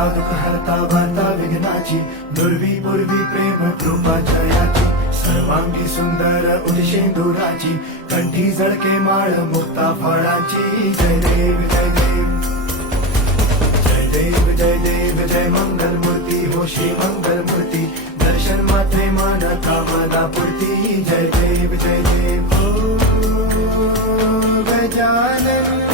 हरता दुःख हरता वार्ता विघ्नाची, दुर्वी पूर्वी प्रेम कृपा जयाची, सर्वांगी सुंदर उदिशेंदुराची, कंठी झळके माळ मुक्ता फळाची. जय देव जय देव जय देव जय देव जय मंगल मूर्ती हो श्री मंगल मूर्ती, दर्शन मात्रे मन कामना पूर्ती. जय देव जय देव हो गजानन